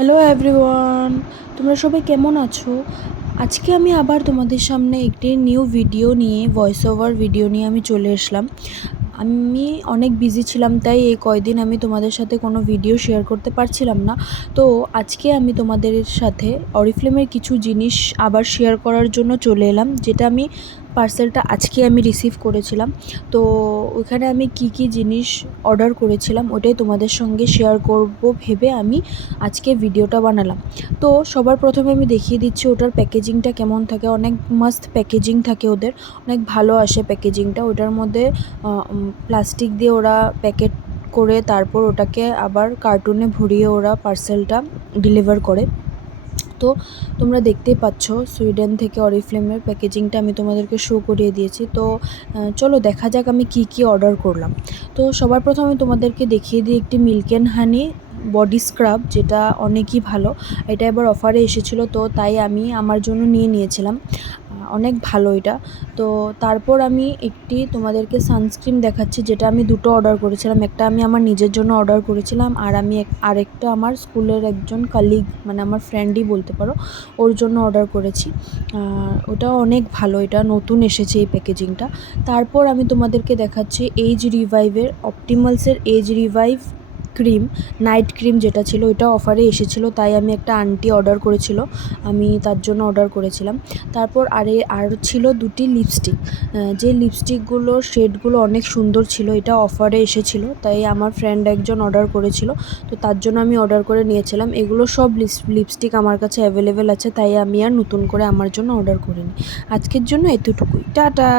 Hello everyone, তোমরা সবাই কেমন আছো? আজকে আমি আবার তোমাদের সামনে একটি নিউ ভিডিও নিয়ে ভয়েস ওভার ভিডিও নিয়ে আমি চলে আসলাম। আমি অনেক বিজি ছিলাম, তাই এই কয়দিন আমি তোমাদের সাথে কোনো ভিডিও শেয়ার করতে পারছিলাম না। তো আজকে আমি তোমাদের সাথে অরিফ্লেমের কিছু জিনিস আবার শেয়ার করার জন্য চলে এলাম, যেটা আমি পার্সেলটা আজকে আমি রিসিভ করেছিলাম। তো ওইখানে আমি কি জিনিস অর্ডার করেছিলাম ওটাই তোমাদের সঙ্গে শেয়ার করব ভেবে আমি আজকে ভিডিওটা বানালাম। তো সবার প্রথমে আমি দেখিয়ে দিচ্ছি ওটার প্যাকেজিংটা কেমন থাকে। অনেক মাস্ত প্যাকেজিং থাকে ওদের, অনেক ভালো আসে প্যাকেজিংটা। ওটার মধ্যে প্লাস্টিক দিয়ে ওরা প্যাকেট করে তারপর ওটাকে আবার কার্টুনে ভরিয়ে ওরা পার্সেলটা ডেলিভার করে। তো তোমরা দেখতেই পাচ্ছ সুইডেন থেকে অরিফ্লেমের প্যাকেজিংটা আমি তোমাদেরকে শো করিয়ে দিয়েছি। তো চলো দেখা যাক আমি কি অর্ডার করলাম। তো সবার প্রথমে আমি তোমাদেরকে দেখিয়ে দিই একটি milk and honey body scrub, যেটা অনেকই ভালো। এটা এবার অফারে এসেছিলো, তো তাই আমি আমার জন্য নিয়েছিলাম। অনেক ভালো এটা। তো তারপর আমি একটি তোমাদেরকে সানস্ক্রিন দেখাচ্ছি, যেটা আমি দুটো অর্ডার করেছিলাম। একটা আমি আমার নিজের জন্য অর্ডার করেছিলাম, আর আমি আরেকটা আমার স্কুলের একজন কালিগ, মানে আমার ফ্রেন্ডই বলতে পারো, ওর জন্য অর্ডার করেছি। ওটা অনেক ভালো, এটা নতুন এসেছে এই প্যাকেজিংটা। তারপর আমি তোমাদেরকে দেখাচ্ছি এজ রিভাইভের অপটিমালসের age revive cream, night cream যেটা ছিল ওইটা অফারে এসেছিলো, তাই আমি একটা আন্টি অর্ডার করেছিল, আমি তার জন্য অর্ডার করেছিলাম। তারপর আর ছিল দুটি লিপস্টিক, যে লিপস্টিকগুলোর শেডগুলো অনেক সুন্দর ছিল, এটা অফারে এসেছিলো, তাই আমার ফ্রেন্ড একজন অর্ডার করেছিল, তো তার জন্য আমি অর্ডার করে নিয়েছিলাম। এগুলো সব লিপস্টিক আমার কাছে অ্যাভেলেবেল আছে, তাই আমি আর নতুন করে আমার জন্য অর্ডার করিনি। আজকের জন্য এতটুকুই, টাটা।